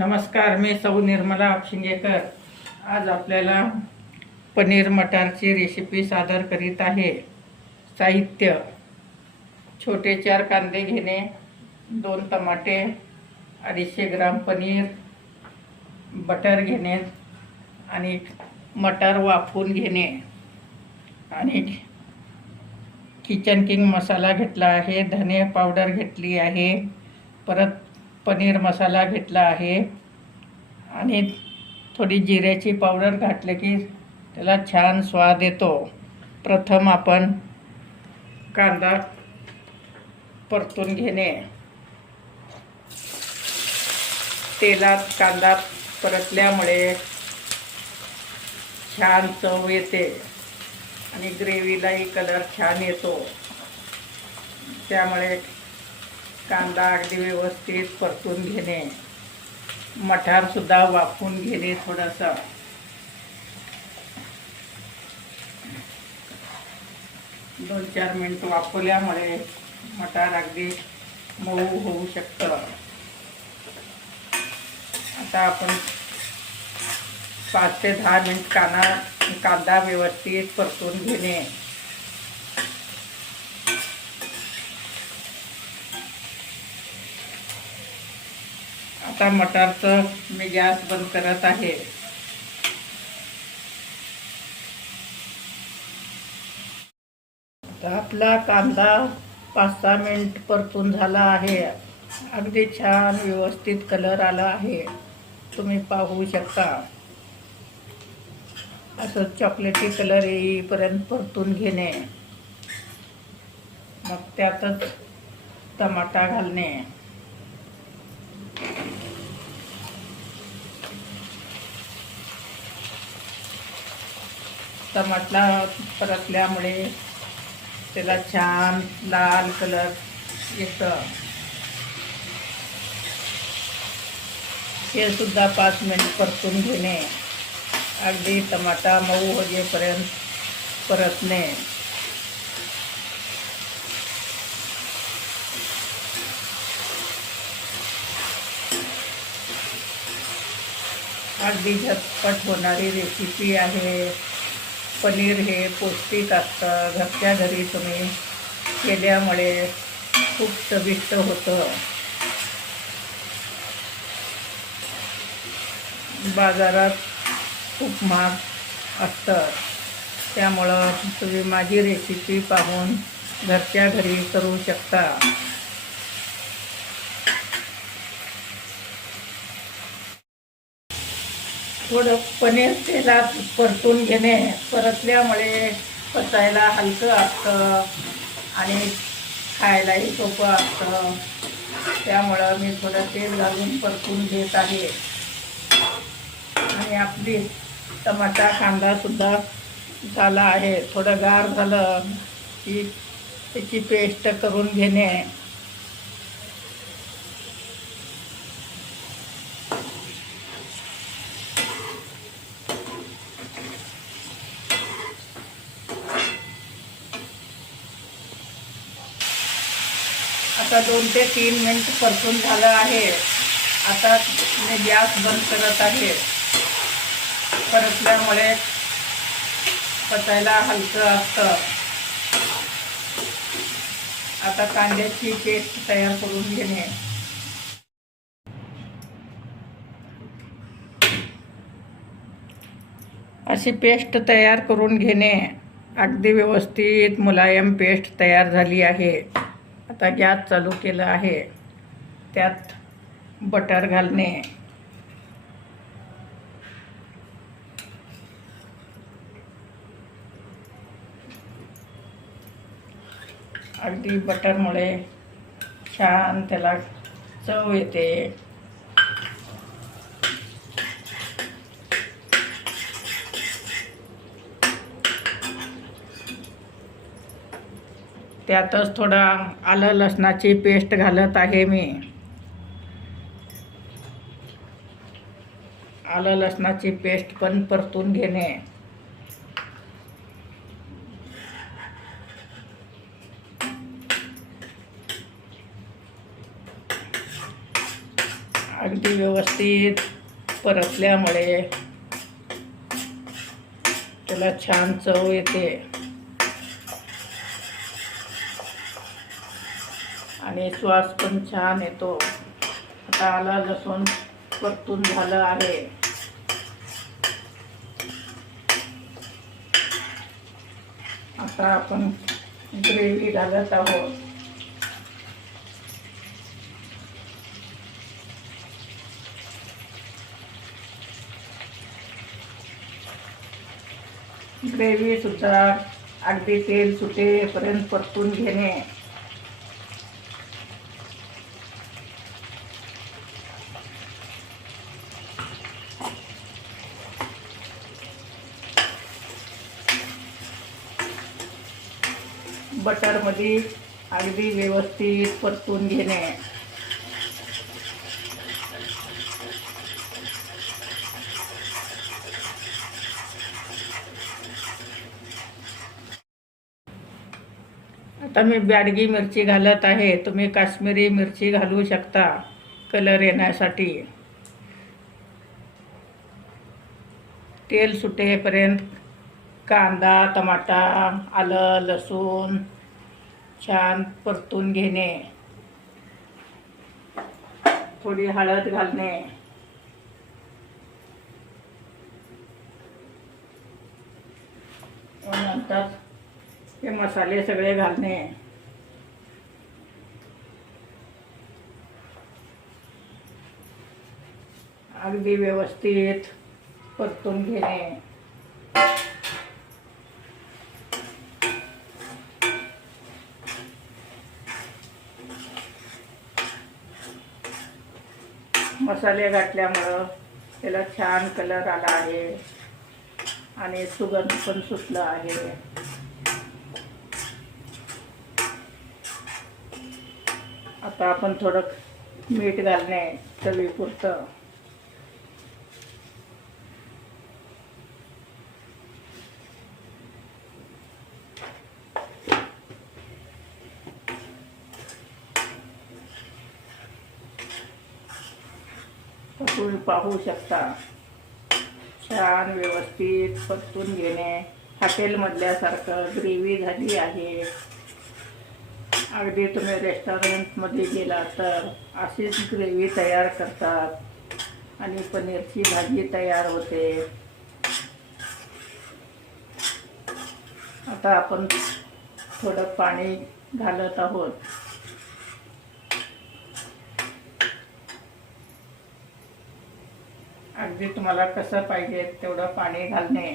नमस्कार, मी सौ निर्मला शिंगेकर। आज आपल्याला पनीर मटारची रेसिपी सादर करीत आहे। साहित्य: छोटे 4 कांदे घेणे, 2 टमाटे, 250 ग्राम पनीर, बटर घेणे आणि मटार वाफवून घेणे आणि किचन किंग मसाला घेतला आहे, धने पावडर घेतली आहे, परत पनीर मसाला घेतला आहे आणि थोडी जिऱ्याची पावडर घातली की त्याला छान स्वाद येतो। प्रथम आपण कांदा परतून घेणे। तेलात कांदा परतल्यामुळे छान चव येते आणि ग्रेव्हीलाही कलर छान येतो। त्यामुळे कांदा अगदी व्यवस्थित परतून घेणे। मटार सुद्धा वाफवून घेणे। थोडासा 2-4 मिनिट वाफवल्यामुळे मटार अगदी मऊ होऊ शकतं। आता आपण 5 ते 10 मिनिट कांदा व्यवस्थित परतून घेणे। आता मटारचं मी गॅस बंद करत आहे। आता आपला कांदा 5-6 मिनिट परतून झाला आहे। अगदी छान व्यवस्थित कलर आला आहे, तुम्ही पाहू शकता। असं चॉकलेटी कलर येईपर्यंत परतून घेणे। मग त्यातच टमाटा घालणे। टमाटा परतल्यामुळे त्याला छान लाल कलर येतं। हे सुद्धा 5 मिनिट परतून घेणे। अगदी टमाटा मऊ होईपर्यंत परतणे। अगदी झटपट होणारी रेसिपी आहे। पनीर हे पौष्टिक असतं। घरच्या घरी तुम्ही केल्यामुळे खूप चविष्ट होतं। बाजारात खूप महाग असतं, त्यामुळं तुम्ही माझी रेसिपी पाहून घरच्या घरी करू शकता। थोडं पनीर तेलात परतून घेणे। परतल्यामुळे पचायला हलकं असतं आणि खायलाही सोपं असतं। त्यामुळं मी थोडं तेल घालून परतून घेत आहे। आणि आपली टमाटा कांदा सुद्धा झाला आहे। थोडं गार झालं की त्याची पेस्ट करून घेणे। आता 2 ते 3 मिनिट परतून झालं आहे। आता मी गॅस बंद करत आहे। परतल्यामुळे पचायला हलकं असतं। आता कांद्याची पेस्ट तयार करून घेणे। अशी पेस्ट तयार करून घेणे। अगदी व्यवस्थित मुलायम पेस्ट तयार झाली आहे। आता गॅस चालू केला आहे। त्यात बटर घालणे। अगदी बटरमुळे छान त्याला चव येते। त्यातच थोडा आलं लसणाची पेस्ट घालत आहे मी। आलं लसणाची पेस्ट पण परतून घेणे। अगदी व्यवस्थित परतल्यामुळे त्याला छान चव येते आणि श्वास पण छान येतो. आता आला लसूण परतून झालं आहे. आता आपण ग्रेव्ही घालत आहोत. ग्रेव्ही सुद्धा अगदी तेल सुटेपर्यंत परतून घेणे. बटरमध्ये अगदी व्यवस्थित परतून घेणे. आता मी ब्याडगी मिरची घालत आहे. तुम्ही काश्मीरी मिरची घालू शकता कलर येण्यासाठी. तेल सुटेपर्यंत कांदा, टमाटा, आलं, लसूण छान परतून घेणे. थोडी हळद घालणे. नंतर हे मसाले सगळे घालणे. अगदी व्यवस्थित परतून घेणे. मसाले घातल्यामुळं त्याला छान कलर आला आहे आणि सुगंध पण सुटला आहे. आता आपण थोडं मीठ घालणे चवीपुरतं. तुम्ही पाहू शकता छान व्यवस्थित परतून घेणे. हॉटेलमधल्यासारखं ग्रेव्ही झाली आहे. अगदी तुम्ही रेस्टॉरंटमध्ये गेला तर अशीच ग्रेव्ही तयार करतात आणि पनीरची भाजी तयार होते. आता आपण थोडं पाणी घालत आहोत. अगदी तुम्हाला कसं पाहिजे तेवढं पाणी घालणे.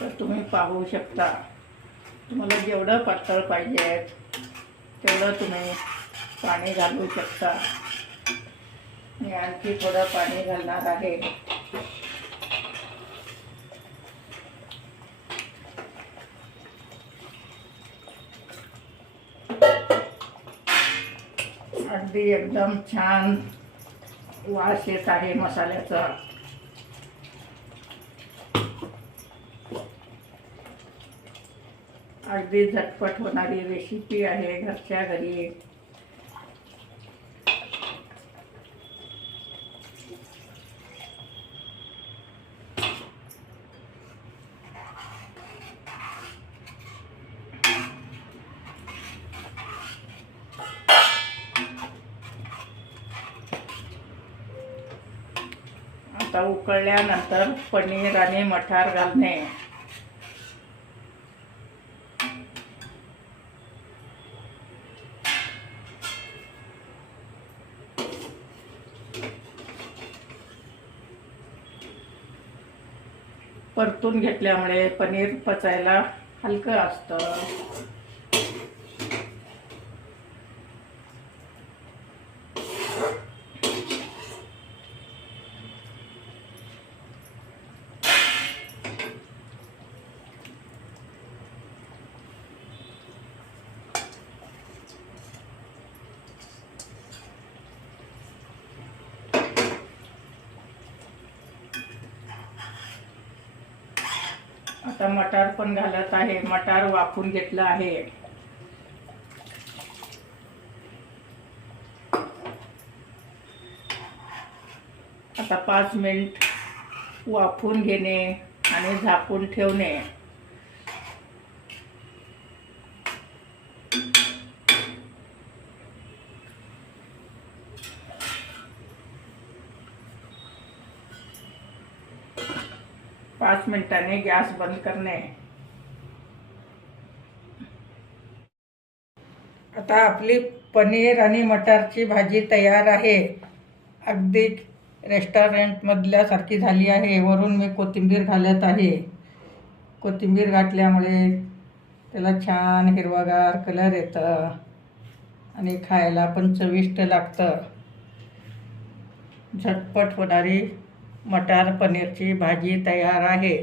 तर तुम्ही पाहू शकता तुम्हाला जेवढं पातळ पाहिजे तेवढं तुम्ही पाणी घालू शकता. मी आणखी थोडं पाणी घालणार आहे. अगदी एकदम छान वास येत आहे मसाल्याचा. अगदी झटपट होणारी रेसिपी आहे घरच्या घरी. आता उकळल्यानंतर पनीर आणि मटार घालणे. परतून घेतल्यामुळे पनीर पचायला हलकं असतं. आता मटार पण घालत आहे. मटार वाफून घेतलं आहे. आता 5 मिनिट वाफून घेणे आणि झाकून ठेवणे. पाच मिनिटांनी गॅस बंद करणे. आता आपली पनीर आणि मटारची भाजी तयार आहे. अगदी रेस्टॉरंटमधल्यासारखी झाली आहे. वरून मी कोथिंबीर घालत आहे. कोथिंबीर घातल्यामुळे त्याला छान हिरवागार कलर येतं आणि खायला पण चविष्ट लागतं. झटपट होणारी मटार पनीरची भाजी तयार आहे.